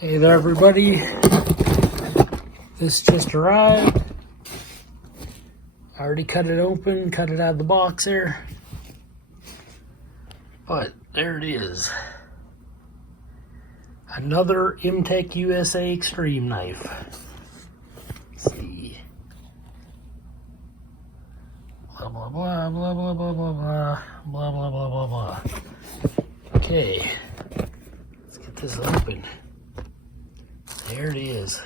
Hey there everybody, this just arrived. I already cut it open, cut it out of the box there, but there it is. Another Mtech USA Extreme knife. Let's see. Blah blah blah blah blah blah blah blah blah blah blah blah blah. Okay, let's get this open. There it is.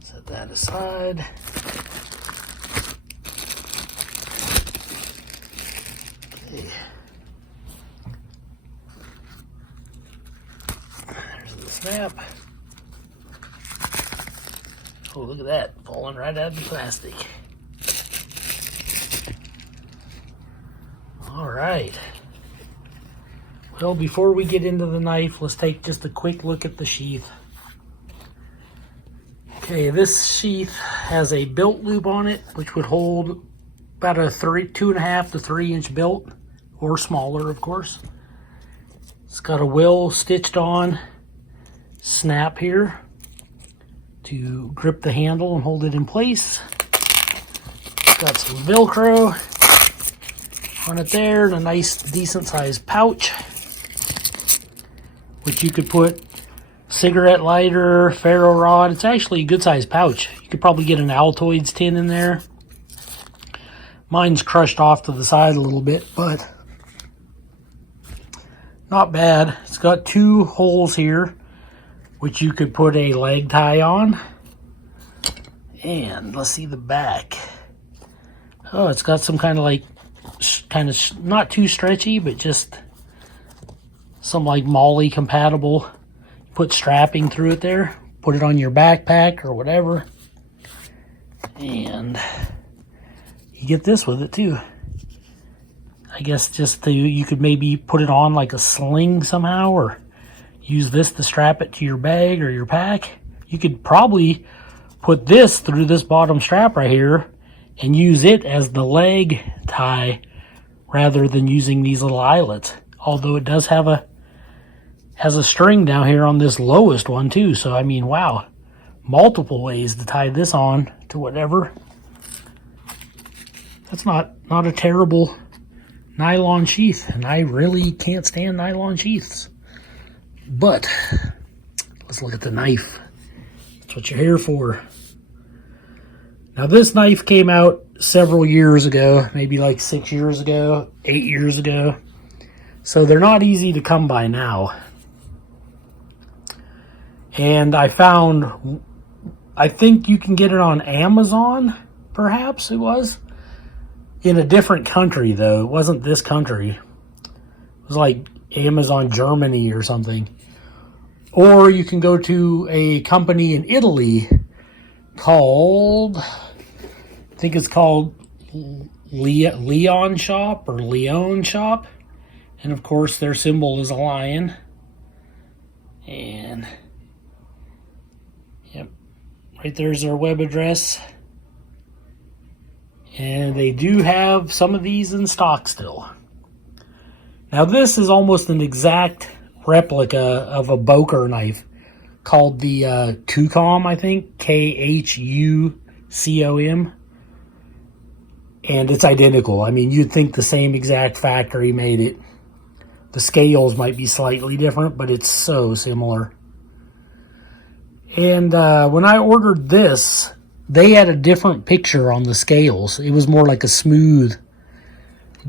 Set that aside. Okay. There's the snap. Oh, look at that, falling right out of the plastic. All right. Well, before we get into the knife, let's take just a quick look at the sheath. Okay, this sheath has a belt loop on it, which would hold about a 2.5 to 3 inch belt, or smaller, of course. It's got a well stitched on snap here to grip the handle and hold it in place. It's got some Velcro on it there, and a nice decent sized pouch, which you could put cigarette lighter, ferro rod. It's actually a good sized pouch. You could probably get an Altoids tin in there. Mine's crushed off to the side a little bit, but not bad. It's got 2 holes here, which you could put a leg tie on. And let's see the back. Oh, it's got some kind of not too stretchy, but just some like Molle Compatible. Put strapping through it there. Put it on your backpack or whatever. And you get this with it too. I guess you could maybe put it on like a sling somehow, or use this to strap it to your bag or your pack. You could probably put this through this bottom strap right here and use it as the leg tie rather than using these little eyelets. Although it does have has a string down here on this lowest one too. So I mean, wow, multiple ways to tie this on to whatever. That's not a terrible nylon sheath, and I really can't stand nylon sheaths. But let's look at the knife. That's what you're here for. Now this knife came out several years ago, maybe like 6 years ago, 8 years ago. So they're not easy to come by now. And I think you can get it on Amazon, perhaps it was. In a different country though, it wasn't this country. It was like Amazon Germany or something. Or you can go to a company in Italy called, I think it's called Leon Shop or Leon Shop. And of course their symbol is a lion. And yep, right there's their web address. And they do have some of these in stock still. Now this is almost an exact replica of a Boker knife called the Khucom, I think, Khucom. And it's identical. I mean, you'd think the same exact factory made it. The scales might be slightly different, but it's so similar. And when I ordered this, they had a different picture on the scales. It was more like a smooth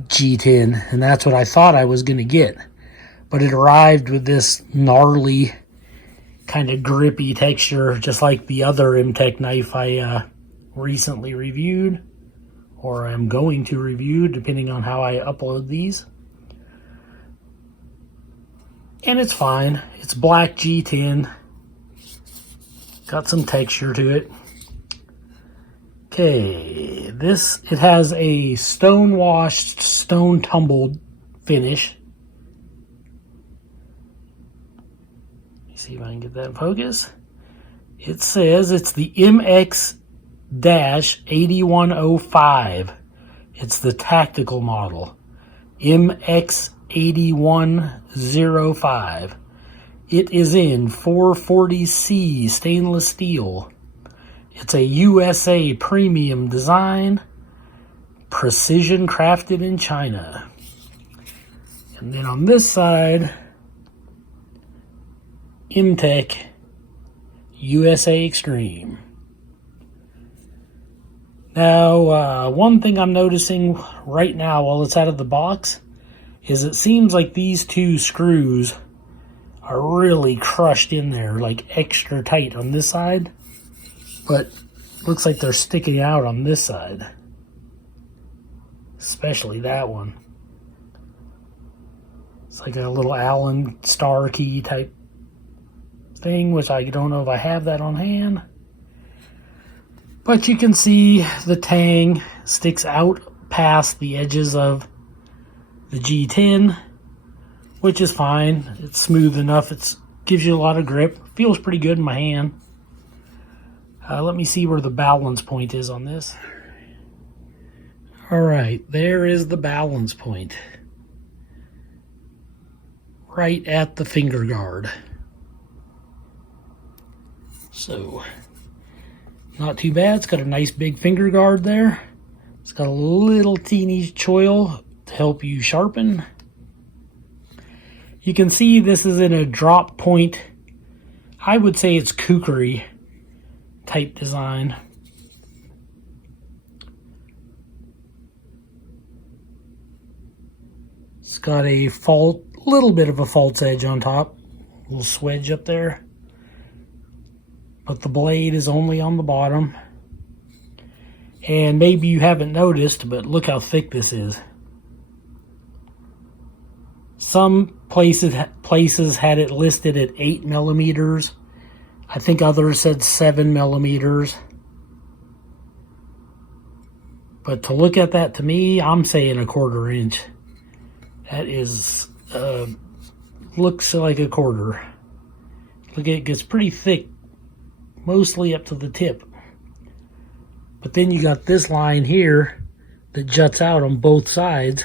G10, and that's what I thought I was going to get. But it arrived with this gnarly, kind of grippy texture, just like the other Mtech knife I recently reviewed, or I'm going to review, depending on how I upload these. And it's fine. It's black G10. Got some texture to it. Okay, it has a stone-washed, stone-tumbled finish. Let's see if I can get that in focus. It says it's the MX-8105. It's the tactical model. MX MX-8105. It is in 440C stainless steel. It's a USA premium design, precision crafted in China. And then on this side, Mtech USA Extreme. Now, one thing I'm noticing right now while it's out of the box is it seems like these two screws are really crushed in there, like extra tight on this side, but looks like they're sticking out on this side, especially that one. It's like a little Allen star key type thing, which I don't know if I have that on hand. But you can see the tang sticks out past the edges of the G10, which is fine. It's smooth enough. It gives you a lot of grip. Feels pretty good in my hand. Let me see where the balance point is on this. All right, there is the balance point. Right at the finger guard. So, not too bad. It's got a nice big finger guard there. It's got a little teeny choil to help you sharpen. You can see this is in a drop point. I would say it's kukri type design. It's got a little bit of a false edge on top. A little swedge up there. But the blade is only on the bottom. And maybe you haven't noticed, but look how thick this is. Some places had it listed at 8 millimeters. I think others said 7 millimeters. But to look at that, to me, I'm saying a 1/4 inch. That is, looks like a 1/4. Look, it gets pretty thick, mostly up to the tip. But then you got this line here that juts out on both sides.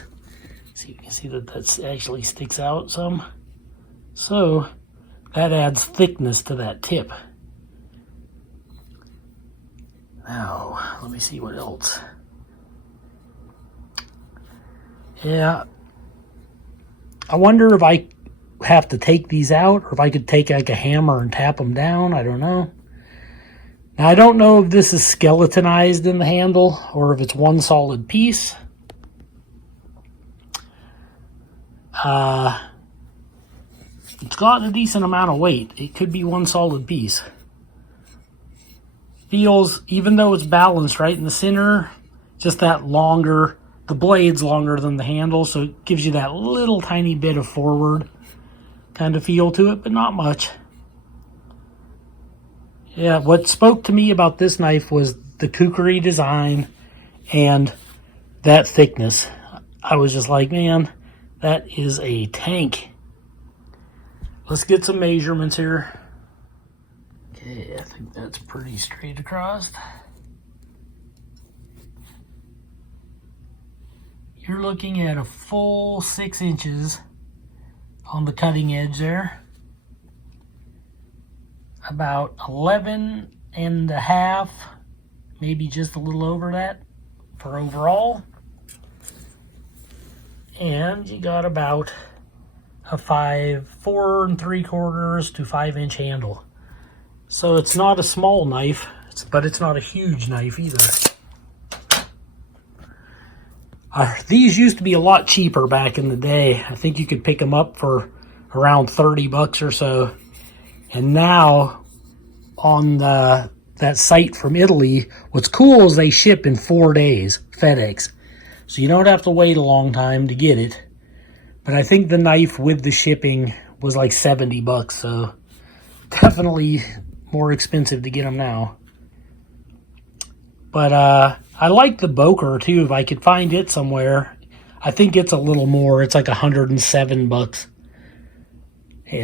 So you can see that that actually sticks out some. So that adds thickness to that tip. Now, let me see what else. Yeah. I wonder if I have to take these out, or if I could take like a hammer and tap them down. I don't know. Now, I don't know if this is skeletonized in the handle or if it's one solid piece. It's got a decent amount of weight. It could be one solid piece. Feels, even though it's balanced right in the center, just that longer, the blade's longer than the handle, so it gives you that little tiny bit of forward kind of feel to it, but not much. Yeah, what spoke to me about this knife was the kukri design and that thickness. I was just like, man, that is a tank. Let's get some measurements here. Okay, I think that's pretty straight across. You're looking at a full 6 inches on the cutting edge there. About 11 and a half, maybe just a little over that for overall. And you got about a 4 3/4 to 5 inch handle. So it's not a small knife, but it's not a huge knife either. These used to be a lot cheaper back in the day. I think you could pick them up for around 30 bucks or so. And now, on that site from Italy, what's cool is they ship in 4 days, FedEx. So you don't have to wait a long time to get it. But I think the knife with the shipping was like 70 bucks, so definitely more expensive to get them now. But I like the Boker too, if I could find it somewhere. I think it's a little more, it's like 107 bucks.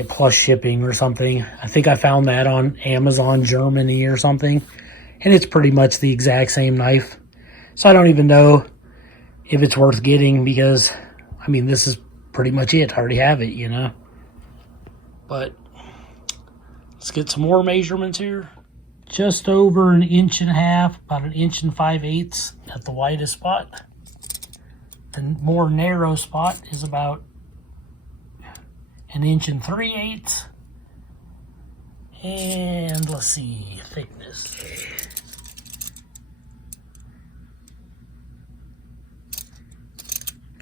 Plus shipping or something. I think I found that on Amazon Germany or something. And it's pretty much the exact same knife. So I don't even know if it's worth getting, because, I mean, this is pretty much it. I already have it, you know. But let's get some more measurements here. Just over 1.5 inches, about 1 5/8 inches at the widest spot. The more narrow spot is about 1 3/8 inches. And let's see, thickness.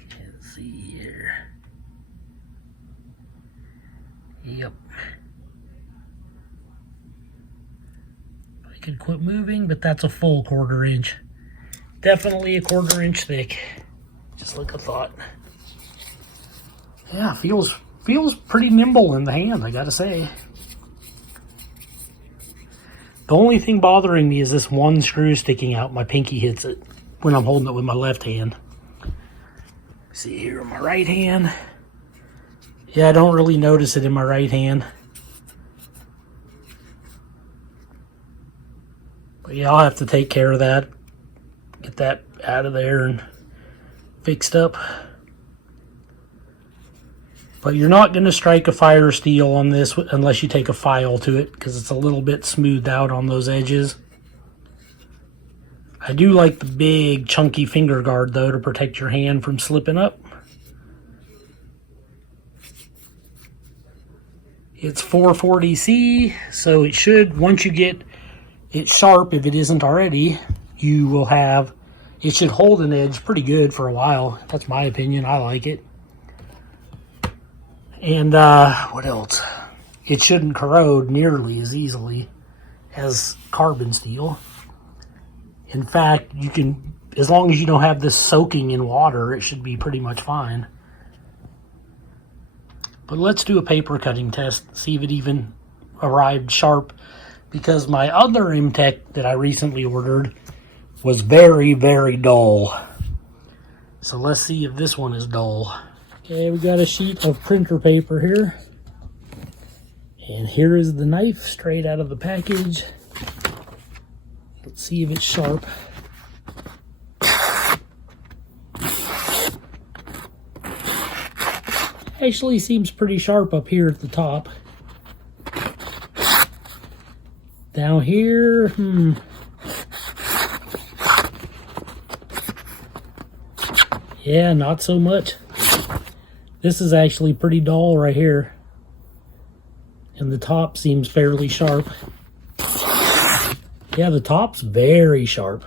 Let's see here. Yep. I could quit moving, but that's a full 1/4 inch. Definitely a 1/4 inch thick. Just like I thought. Yeah, feels pretty nimble in the hand, I gotta say. The only thing bothering me is this one screw sticking out. My pinky hits it when I'm holding it with my left hand. See here in my right hand. Yeah, I don't really notice it in my right hand. But yeah, I'll have to take care of that. Get that out of there and fixed up. But you're not going to strike a fire steel on this unless you take a file to it, because it's a little bit smoothed out on those edges. I do like the big chunky finger guard though to protect your hand from slipping up. It's 440C, so it should, once you get it sharp, if it isn't already, you will have, it should hold an edge pretty good for a while. That's my opinion. I like it. And what else? It shouldn't corrode nearly as easily as carbon steel. In fact, you can, as long as you don't have this soaking in water, it should be pretty much fine. But let's do a paper cutting test, see if it even arrived sharp, because my other Mtech that I recently ordered was very, very dull. So let's see if this one is dull. Okay, we got a sheet of printer paper here. And here is the knife straight out of the package. Let's see if it's sharp. Actually seems pretty sharp up here at the top. Down here, yeah, not so much. This is actually pretty dull right here. And the top seems fairly sharp. Yeah, the top's very sharp.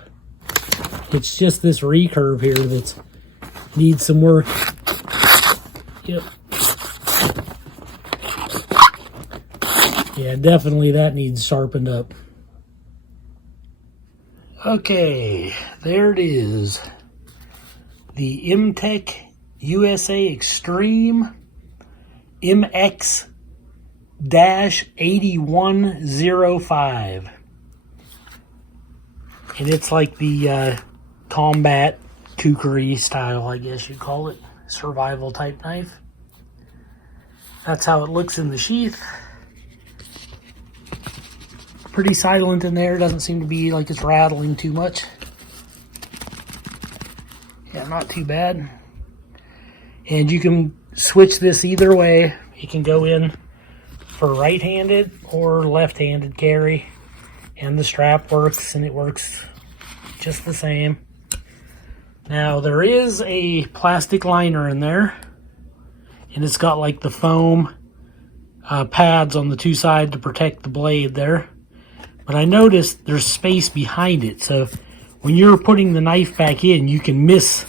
It's just this recurve here that needs some work. Yep. Yeah, definitely that needs sharpened up. Okay, there it is. The Mtech USA Extreme MX-8105. And it's like the combat kukri style, I guess you'd call it. Survival type knife. That's how it looks in the sheath. Pretty silent in there, doesn't seem to be like it's rattling too much. Yeah, not too bad. And you can switch this either way. You can go in for right-handed or left-handed carry. And the strap works, and it works just the same. Now, there is a plastic liner in there. And it's got like the foam pads on the two sides to protect the blade there. But I noticed there's space behind it. So when you're putting the knife back in, you can miss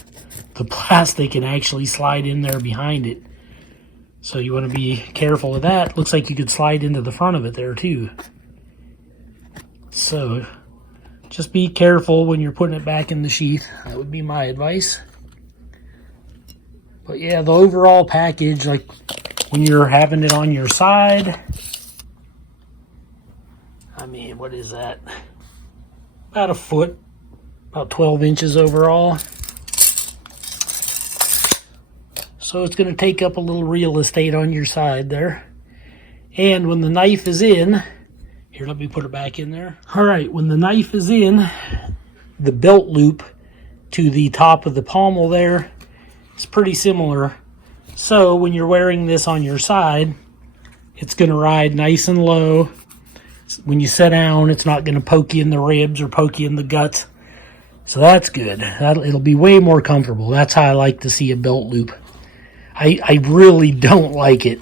the plastic and actually slide in there behind it. So you want to be careful of that. Looks like you could slide into the front of it there too. So just be careful when you're putting it back in the sheath. That would be my advice. But yeah, the overall package, like when you're having it on your side, I mean, what is that? About a foot, about 12 inches overall. So it's going to take up a little real estate on your side there. And when the knife is in, here, let me put it back in there. All right, when the knife is in, the belt loop to the top of the pommel there is pretty similar So when you're wearing this on your side, it's going to ride nice and low. When you sit down, it's not going to poke you in the ribs or poke you in the guts. So that's good. It'll be way more comfortable. That's how I like to see a belt loop. I really don't like it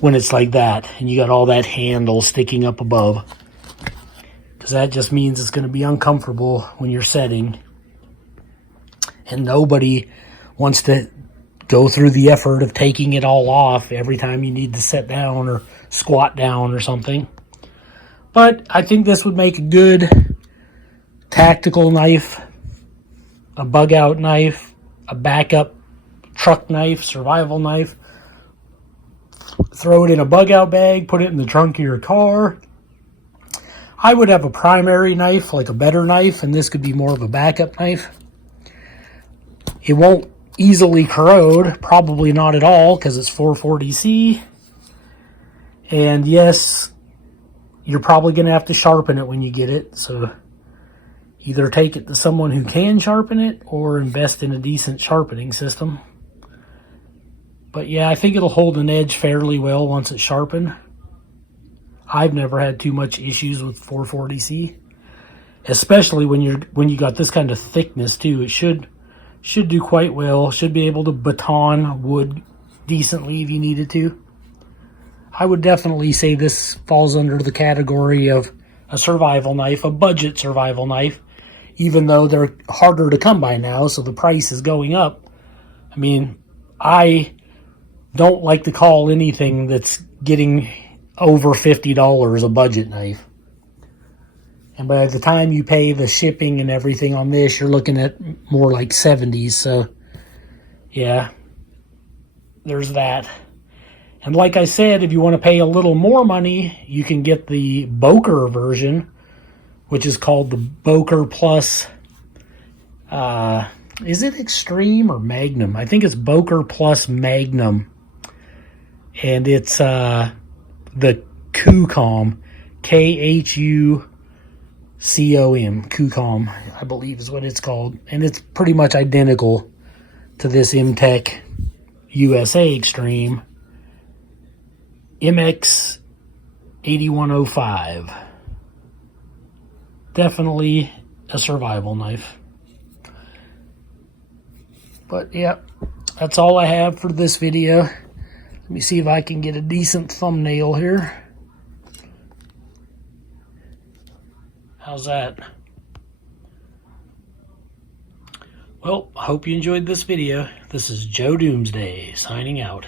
when it's like that and you got all that handle sticking up above, because that just means it's going to be uncomfortable when you're setting, and nobody wants to go through the effort of taking it all off every time you need to sit down or squat down or something. But I think this would make a good tactical knife, a bug out knife, a backup truck knife, survival knife. Throw it in a bug out bag, put it in the trunk of your car. I would have a primary knife, like a better knife, and this could be more of a backup knife. It won't easily corrode, probably not at all, because it's 440C. And yes, you're probably going to have to sharpen it when you get it, so either take it to someone who can sharpen it or invest in a decent sharpening system. But yeah, I think it'll hold an edge fairly well once it's sharpened. I've never had too much issues with 440C, especially when you got this kind of thickness too. It should do quite well. Should be able to baton wood decently if you needed to. I would definitely say this falls under the category of a survival knife, a budget survival knife, even though they're harder to come by now, so the price is going up. I mean, I don't like to call anything that's getting over $50 a budget knife. And by the time you pay the shipping and everything on this, you're looking at more like 70s. So, yeah, there's that. And like I said, if you want to pay a little more money, you can get the Boker version, which is called the Boker Plus. Is it Extreme or Magnum? I think it's Boker Plus Magnum. And it's the Kucom, Kucom, Kucom, I believe is what it's called. And it's pretty much identical to this Mtech USA Extreme MX-8105. Definitely a survival knife. But yeah, that's all I have for this video. Let me see if I can get a decent thumbnail here. How's that? Well, I hope you enjoyed this video. This is Joe Doomsday signing out.